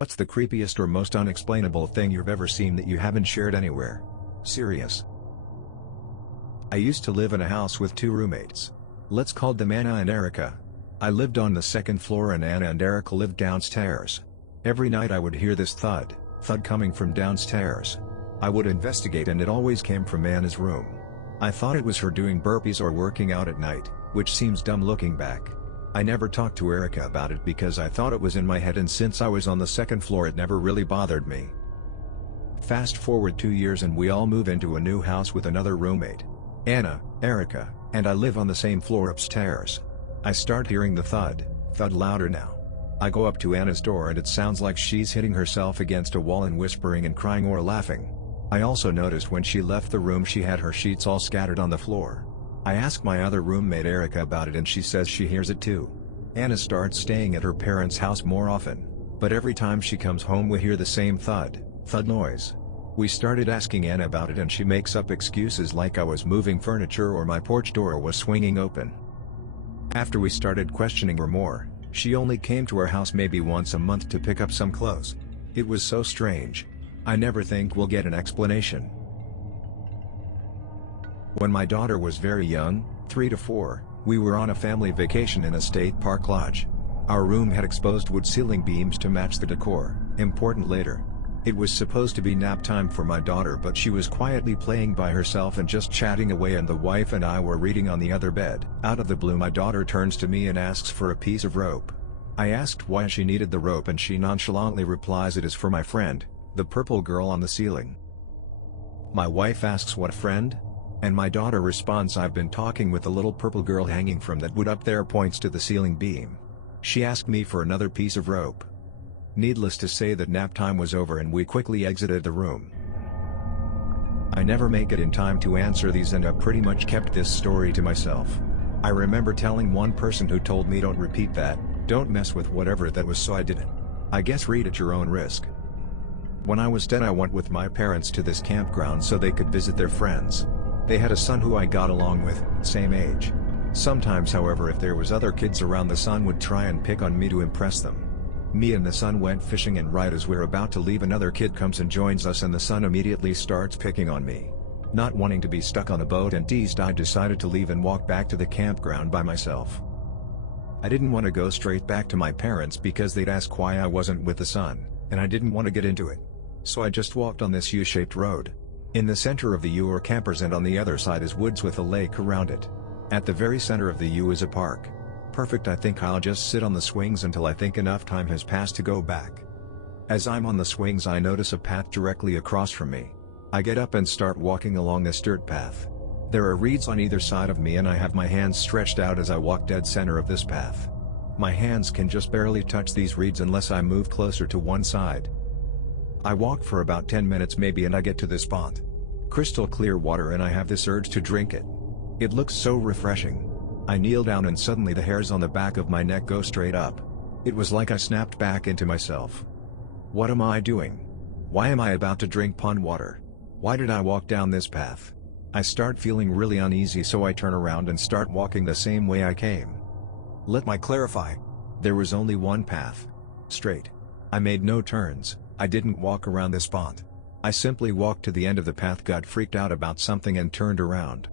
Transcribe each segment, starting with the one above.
What's the creepiest or most unexplainable thing you've ever seen that you haven't shared anywhere? Serious. I used to live in a house with two roommates. Let's call them Anna and Erica. I lived on the second floor and Anna and Erica lived downstairs. Every night I would hear this thud coming from downstairs. I would investigate and it always came from Anna's room. I thought it was her doing burpees or working out at night, which seems dumb looking back. I never talked to Erica about it because I thought it was in my head, and since I was on the second floor it never really bothered me. Fast forward 2 years and we all move into a new house with another roommate. Anna, Erica, and I live on the same floor upstairs. I start hearing the thud louder now. I go up to Anna's door and it sounds like she's hitting herself against a wall and whispering and crying or laughing. I also noticed when she left the room she had her sheets all scattered on the floor. I ask my other roommate Erica about it and she says she hears it too. Anna starts staying at her parents' house more often, but every time she comes home we hear the same thud noise. We started asking Anna about it and she makes up excuses like I was moving furniture or my porch door was swinging open. After we started questioning her more, she only came to our house maybe once a month to pick up some clothes. It was so strange. I never think we'll get an explanation. When my daughter was very young, 3 to 4, we were on a family vacation in a state park lodge. Our room had exposed wood ceiling beams to match the decor. Important later. It was supposed to be nap time for my daughter, but she was quietly playing by herself and just chatting away, and the wife and I were reading on the other bed. Out of the blue my daughter turns to me and asks for a piece of rope. I asked why she needed the rope and she nonchalantly replies, "It is for my friend, the purple girl on the ceiling." My wife asks, "What friend?" And my daughter responds, "I've been talking with the little purple girl hanging from that wood up there," points to the ceiling beam. She asked me for another piece of rope. Needless to say that nap time was over and we quickly exited the room. I never make it in time to answer these and I've pretty much kept this story to myself. I remember telling one person who told me, "Don't repeat that, don't mess with whatever that was," so I didn't. I guess read at your own risk. When I was 10 I went with my parents to this campground so they could visit their friends. They had a son who I got along with, same age. Sometimes however if there was other kids around the son would try and pick on me to impress them. Me and the son went fishing and right as we're about to leave another kid comes and joins us and the son immediately starts picking on me. Not wanting to be stuck on a boat and teased, I decided to leave and walk back to the campground by myself. I didn't want to go straight back to my parents because they'd ask why I wasn't with the son, and I didn't want to get into it. So I just walked on this U-shaped road. In the center of the U are campers and on the other side is woods with a lake around it. At the very center of the U is a park. Perfect. I think I'll just sit on the swings until I think enough time has passed to go back. As I'm on the swings I notice a path directly across from me. I get up and start walking along this dirt path. There are reeds on either side of me and I have my hands stretched out as I walk dead center of this path. My hands can just barely touch these reeds unless I move closer to one side. I walk for about 10 minutes maybe and I get to this pond. Crystal clear water and I have this urge to drink it. It looks so refreshing. I kneel down and suddenly the hairs on the back of my neck go straight up. It was like I snapped back into myself. What am I doing? Why am I about to drink pond water? Why did I walk down this path? I start feeling really uneasy so I turn around and start walking the same way I came. Let me clarify. There was only one path. Straight. I made no turns. I didn't walk around this pond. I simply walked to the end of the path, got freaked out about something and turned around.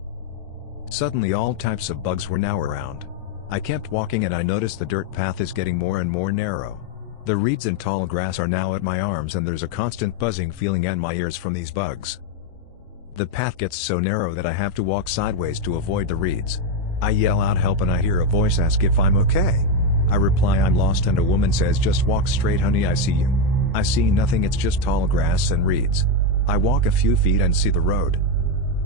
Suddenly all types of bugs were now around. I kept walking and I noticed the dirt path is getting more and more narrow. The reeds and tall grass are now at my arms and there's a constant buzzing feeling in my ears from these bugs. The path gets so narrow that I have to walk sideways to avoid the reeds. I yell out help and I hear a voice ask if I'm okay. I reply I'm lost and a woman says just walk straight honey, I see you. I see nothing, it's just tall grass and reeds. I walk a few feet and see the road.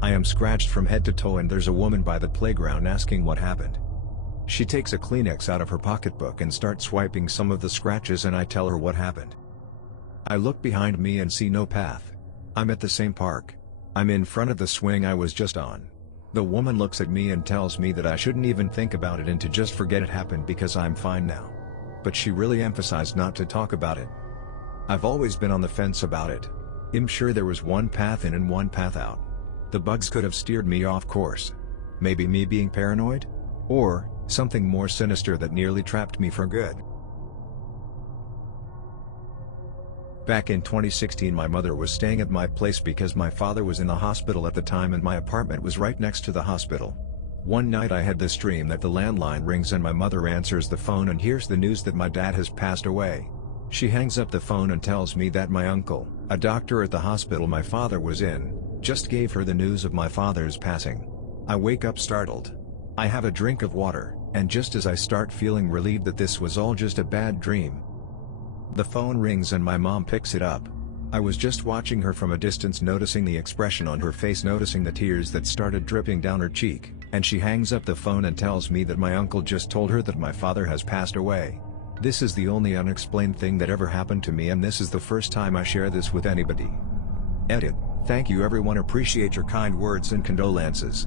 I am scratched from head to toe and there's a woman by the playground asking what happened. She takes a Kleenex out of her pocketbook and starts wiping some of the scratches and I tell her what happened. I look behind me and see no path. I'm at the same park. I'm in front of the swing I was just on. The woman looks at me and tells me that I shouldn't even think about it and to just forget it happened because I'm fine now. But she really emphasized not to talk about it. I've always been on the fence about it. I'm sure there was one path in and one path out. The bugs could have steered me off course. Maybe me being paranoid? Or something more sinister that nearly trapped me for good. Back in 2016 my mother was staying at my place because my father was in the hospital at the time and my apartment was right next to the hospital. One night I had this dream that the landline rings and my mother answers the phone and hears the news that my dad has passed away. She hangs up the phone and tells me that my uncle, a doctor at the hospital my father was in, just gave her the news of my father's passing. I wake up startled. I have a drink of water, and just as I start feeling relieved that this was all just a bad dream, the phone rings and my mom picks it up. I was just watching her from a distance, noticing the expression on her face, noticing the tears that started dripping down her cheek, and she hangs up the phone and tells me that my uncle just told her that my father has passed away. This is the only unexplained thing that ever happened to me, and this is the first time I share this with anybody. Edit. Thank you everyone, appreciate your kind words and condolences.